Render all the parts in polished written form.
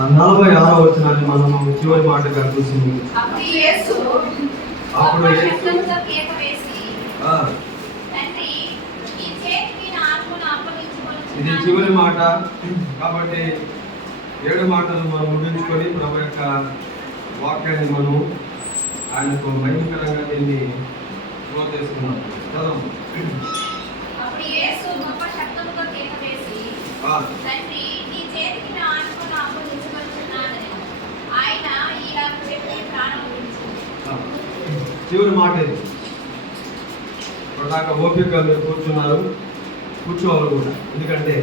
46వ వచనాన్ని మనము చివరి మాటగా చూసింది. అప్పుడు యేసు ఇది చివరి మాట కాబట్టి 7 మాటలు మనం ముగించుకొని ప్రభు యొక్క వాక్యాన్ని మనం ఆయనకు మహిమకరంగా దీన్ని క్లోజ్ చేసుకున్నాం. చివరి మాట ఇది. ఇప్పటిదాకా ఓపికగా మీరు కూర్చున్నారు, కూర్చోవాలి కూడా. ఎందుకంటే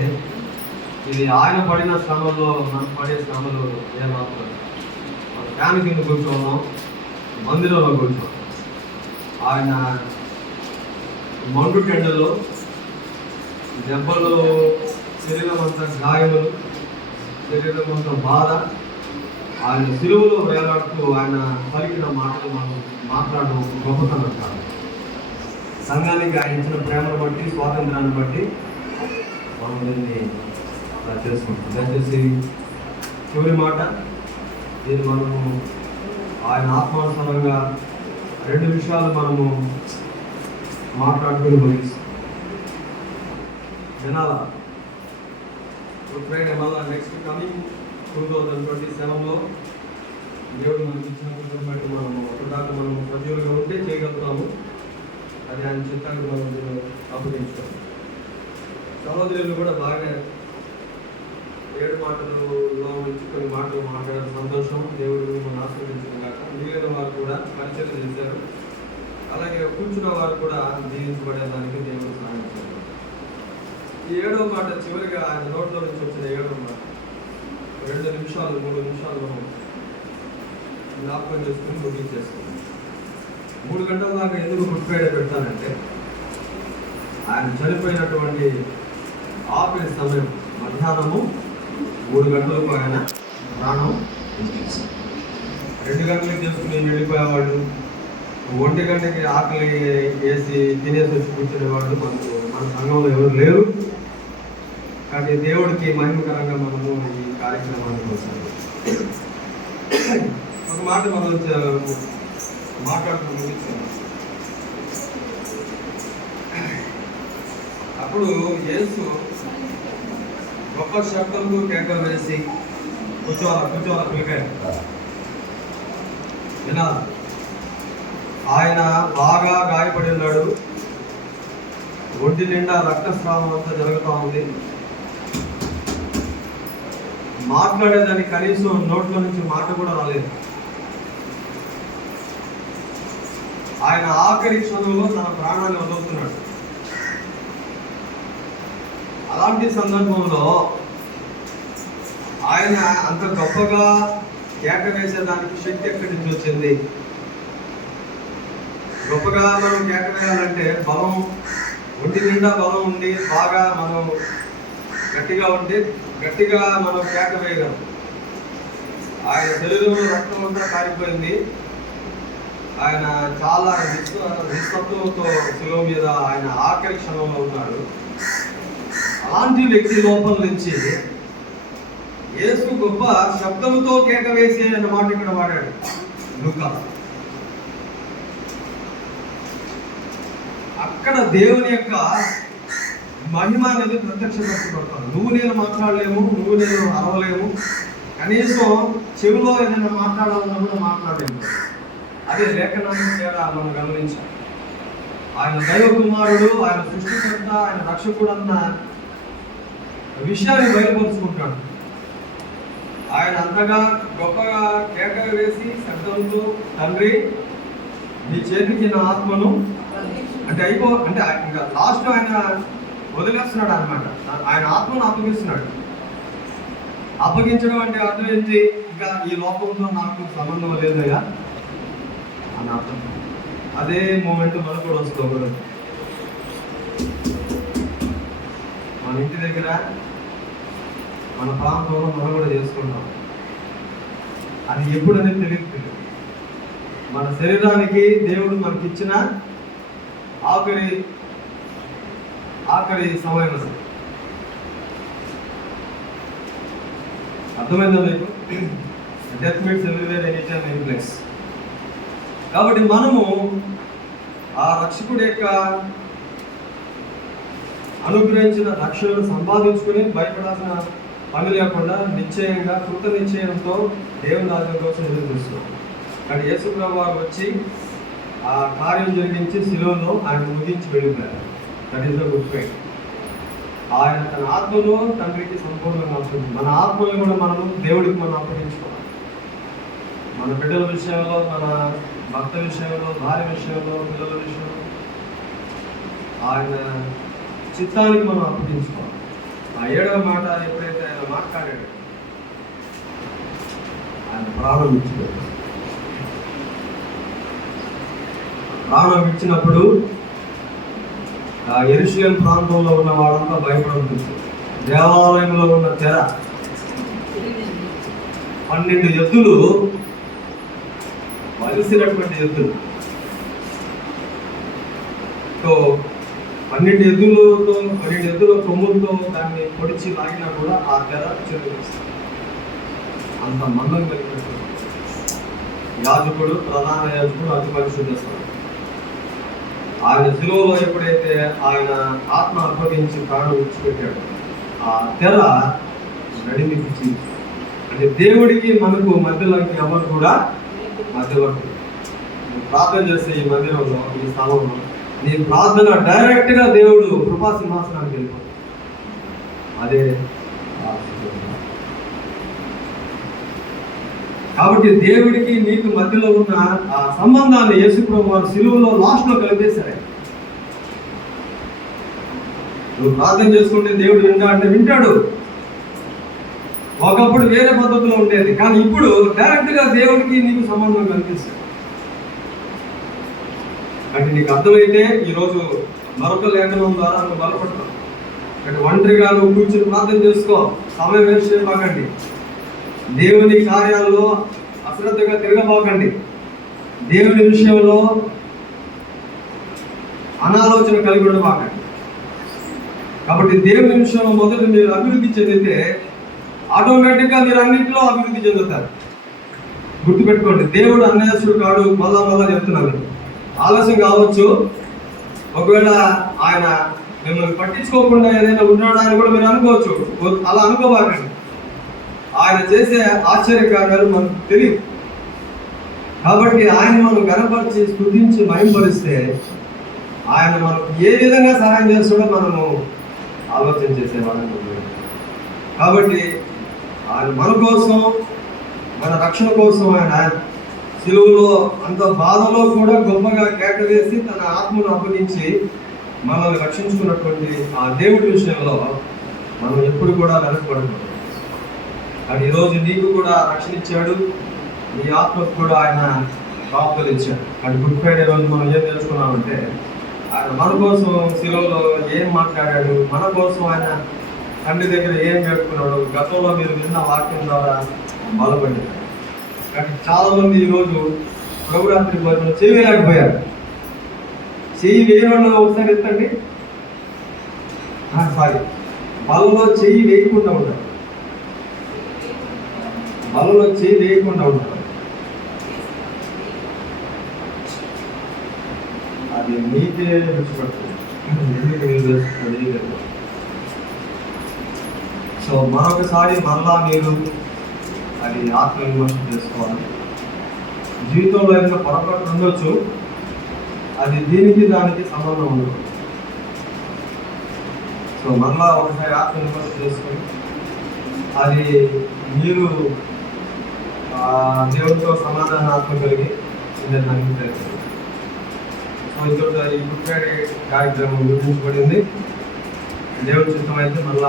ఇది ఆయన పడిన శ్రమలో మనం పడే శ్రమలు ఏమాత్రం మన ఫ్యాన్ కింద కూర్చోన్నాం, మందిరంలో కూర్చోం. ఆయన మండు టెండలో దెబ్బలు, శరీరం అంతా గాయములు, శరీరం అంతా బాధ, ఆయన సిలువలో వేలాడుతూ ఆయన పలికిన మాటలు మనం మాట్లాడడం గొప్పతనం కాదు. సంఘానికి ఆయన ఇచ్చిన ప్రేమను బట్టి, స్వాతంత్రాన్ని బట్టి మనం దీన్ని చేసుకుంటాం. దయచేసి చివరి మాట దీన్ని మనము ఆయన ఆత్మానుసారంగా 2 విషయాలు మనము మాట్లాడుకుని ముగిస్తాం. వినాలా? మళ్ళా నెక్స్ట్ కమింగ్ 2027లో దేవుడు మనకి ఇచ్చినటువంటి బట్టి మనము అప్పటిదాకా మనము సజీవులుగా ఉంటే చేయగలుగుతాము. అది ఆయన చిత్తానికి మనం అప్పగించుకోవాలి. సహోదరులు కూడా బాగా 7 మాటలలో నుంచి కొన్ని మాటలు మాట్లాడారు. సంతోషం. దేవుడు మనం ఆస్వాదించిన కాక మిగిలిన వారు కూడా పరిచయం చేశారు. అలాగే కూర్చున్న వారు కూడా దీవించబడేదానికి దేవుడు సహాయం చేశారు. ఈ 7వ మాట చివరిగా ఆయన నోట్లో నుంచి వచ్చిన 7వ మాట 2 నిమిషాలు 3 నిమిషాలు మనం జ్ఞాపకం చేసుకుని ముగించేసుకున్నాం. 3 గంటల దాకా ఎందుకు గుర్తుపేడ పెడతానంటే ఆయన చనిపోయినటువంటి ఆఖరి సమయం మధ్యాహ్నము 3 గంటలకు ఆయన ప్రాణం 2 గంటలకు చేసుకుని వెళ్ళిపోయేవాళ్ళు, 1 గంటకి ఆకలి వేసి తినేసి వచ్చి కూర్చునేవాళ్ళు మన సంఘంలో ఎవరు లేరు. కానీ దేవుడికి మహిమకరంగా మనము ఈ కార్యక్రమాన్ని కోసాము. ఒక మాట మనం మాట్లాడుతూ అప్పుడు యేసు గొప్ప శబ్దంతో కేక వేసి కూర్చోవాల పిలికాడు. వినాలి. ఆయన బాగా గాయపడి ఉన్నాడు. ఒంటి నిండా రక్తస్రావం అంతా జరుగుతూ ఉంది. మాట్లాడేదానికి కనీసం నోట్లో నుంచి మాట కూడా రాలేదు. ఆయన ఆఖరి క్షణంలో తన ప్రాణాన్ని వదులుతున్నాడు. అలాంటి సందర్భంలో ఆయన అంత గొప్పగా కేక వేసేదానికి శక్తి ఎక్కడి నుంచి వచ్చింది? గొప్పగా మనం కేక వేయాలంటే బలం, ఒంటి నిండా బలం ఉండి బాగా మనం గట్టిగా ఉంటే గట్టిగా మనం కేక వేయగలం. ఆయన శరీరంలో రక్తం అంతా కారిపోయింది. ఆయన చాలా నిస్సత్వంతో శిలువ మీద ఆయన ఆఖరి క్షణంలో ఉన్నాడు. అలాంటి వ్యక్తి లోపల నుంచి యేసు గొప్ప శబ్దముతో కేక వేసి అన్న మాట ఇక్కడ వాడాడు లూకా. అక్కడ దేవుని యొక్క మహిమ అనేది ప్రత్యక్షపరచబడతాను. నువ్వు నేను మాట్లాడలేము, నువ్వు నేను అరవలేము, కనీసం చెవిలో ఏదైనా మాట్లాడాలన్నా కూడా మాట్లాడలేము. అదే లేఖనాన్ని తేడా మనం గమనించాలి. ఆయన దైవ కుమారుడు, ఆయన సృష్టికర్త, ఆయన రక్షకుడు అన్న విషయాన్ని బయలుపరుచుకుంటాడు. ఆయన అంతగా గొప్పగా కేక వేసి శబ్దంతో, తండ్రి నీ చేతికి నా ఆత్మను అంటే ఇంకా లాస్ట్ ఆయన వదిలేస్తున్నాడు అనమాట. ఆయన ఆత్మను అప్పగిస్తున్నాడు. అప్పగించడం అంటే అర్థం ఏంటి? ఇంకా ఈ లోకంతో నాకు సంబంధం లేదయ్యా అని అర్థం. అదే మూమెంట్ మనకు కూడా వస్తుంది. మన ఇంటి దగ్గర మన ప్రాంతంలో మనం కూడా చేసుకుంటాం. అది ఎప్పుడు అనేది తెలియదు. మన శరీరానికి దేవుడు మనకిచ్చిన ఆఖరి సమయం. అర్థమైందా మీకు? Death meets everywhere any time any place. కాబట్టి మనము ఆ రక్షకుడి యొక్క అనుగ్రహించిన రక్షణను సంపాదించుకుని భయపడాల్సిన పని లేకుండా నిశ్చయంగా కృత నిశ్చయంతో దేవుని రాజ్యం కోసం ఎదురు చూస్తున్నాం. కానీ యేసు ప్రభువు వారు వచ్చి ఆ కార్యం జరిగించి శిలువలో ఆయన ముగించి వెళ్ళిపోయారు. That is the good faith. ఆయన తన ఆత్మను తండ్రికి సంపూర్ణంగా అప్పగించి మన ఆత్మను కూడా మనము దేవుడికి మనం అప్పగించుకోవాలి. మన బిడ్డల విషయంలో, మన భర్త విషయంలో, భార్య విషయంలో, పిల్లల విషయంలో ఆయన చిత్తానికి మనం అప్పగించుకోవాలి. ఆ 7వ మాట ఎప్పుడైతే ఆయన మాట్లాడాడు, ఆయన ప్రాణం ఇచ్చిపోయాడు. ప్రాణం ఇచ్చినప్పుడు ఆ యెరూషలేం ప్రాంతంలో ఉన్న వాళ్ళంతా భయపడుతుంది. దేవాలయంలో ఉన్న తెర 12 ఎద్దులు వలిసినటువంటి ఎద్దులు. సో 12 ఎద్దుల కొమ్ములతో దాన్ని పొడిచి లాగినా కూడా ఆ తెర చెరువుస్తుంది. అంత మందం కలిగినటువంటి యాజకుడు, ప్రధాన యాజకుడు, అతి పరిశుద్ధ ఆయన శిలువలో ఎప్పుడైతే ఆయన ఆత్మ అప్పగించి ప్రాణం విడిచిపెట్టాడు, ఆ తెర నడిమికి. అంటే దేవుడికి మనకు మధ్యలోకి ఎవరు కూడా మధ్యలో ప్రార్థన చేస్తే ఈ మందిరంలో, ఈ స్థలంలో నీ ప్రార్థన డైరెక్ట్గా దేవుడు కృపా సింహాసనానికి వెళ్ళిపోతుంది. అదే కాబట్టి దేవుడికి నీకు మధ్యలో ఉన్న ఆ సంబంధాన్ని యేసు ప్రభువు వారు శిలువలో లాస్ట్లో కలిపేశారు. నువ్వు ప్రార్థన చేసుకుంటే దేవుడు వింటా అంటే వింటాడు. ఒకప్పుడు వేరే పద్ధతిలో ఉండేది, కానీ ఇప్పుడు డైరెక్ట్గా దేవుడికి నీకు సంబంధం కనిపిస్తుంది. అంటే నీకు అర్థమైతే ఈరోజు మరొక లేఖనం ద్వారా నువ్వు బలపడతావు. అంటే ఒంటరిగా నువ్వు కూర్చొని ప్రార్థన చేసుకో, సమయం వేస్ట్ చేయబాకండి. దేవుని కార్యాలలో అశ్రద్ధగా తిరగబాకండి. దేవుని విషయంలో అనాలోచన కలిగి ఉండబాకండి. కాబట్టి దేవుని విషయంలో మొదట మీరు అభివృద్ధి చెందితే ఆటోమేటిక్గా మీరు అన్నింటిలో అభివృద్ధి చెందుతారు. గుర్తుపెట్టుకోండి, దేవుడు అన్యాసుడు కాడు. మళ్ళా చెప్తున్నాను, ఆలస్యం కావచ్చు. ఒకవేళ ఆయన మిమ్మల్ని పట్టించుకోకుండా ఏదైనా ఉన్నాడా అని కూడా మీరు అనుకోవచ్చు. అలా అనుకోబాకండి. ఆయన చేసే ఆశ్చర్యకార్యాలు మనకు తెలియదు. కాబట్టి ఆయన మనం గణపరిచి స్తుతించి మహింపరిస్తే ఆయన మనకు ఏ విధంగా సహాయం చేస్తాడో మనము ఆలోచన చేసేవాళ్ళం. కాబట్టి ఆయన మన కోసం, మన రక్షణ కోసం ఆయన శిలువలో అంత బాధలో కూడా గొప్పగా కేక వేసి తన ఆత్మను అప్పగించి మనల్ని రక్షించుకున్నటువంటి ఆ దేవుడి విషయంలో మనం ఎప్పుడు కూడా వెనకబడకూడదు. కానీ ఈరోజు నీకు కూడా రక్షణ ఇచ్చాడు, నీ ఆత్మకు కూడా ఆయన కాపుదలు ఇచ్చాడు. అది గుడ్ ఫ్రైడే రోజు మనం ఏం తెలుసుకున్నామంటే ఆయన మన కోసం శిలువలో ఏం మాట్లాడాడు, మన కోసం ఆయన తండ్రి దగ్గర ఏం నేర్చుకున్నాడు. గతంలో మీరు విన్న వాక్యం ద్వారా బలపడింది. కానీ చాలా మంది ఈరోజు ప్రభురాత్రి భోజనం చేయలేకపోయారు. చెయ్యి వేయడం ఒకసారి ఎత్తండి. సారీ, బలలో చెయ్యి వేయకుండా ఉంటారు. బలలో చెయ్యి వేయకుండా ఉంటారు. అది మీకే విడిచిపెడుతుంది. సో మరొకసారి మళ్ళా మీరు అది ఆత్మవిమర్శ చేసుకోవాలి. జీవితంలో ఏదైనా పొరపాటు ఉండొచ్చు, అది దీనికి దానికి సంబంధం ఉండదు. సో మళ్ళా ఒకసారి ఆత్మవిమర్శ చేసుకొని అది మీరు దేవుడితో సమాధాన ఆత్మ కలిగి దానికి ప్రయత్నం. సో ఇంకొక ఈ గుడ్ ఫ్రైడే కార్యక్రమం గుర్తించబడింది. దేవుడి చిత్తం అయితే మళ్ళా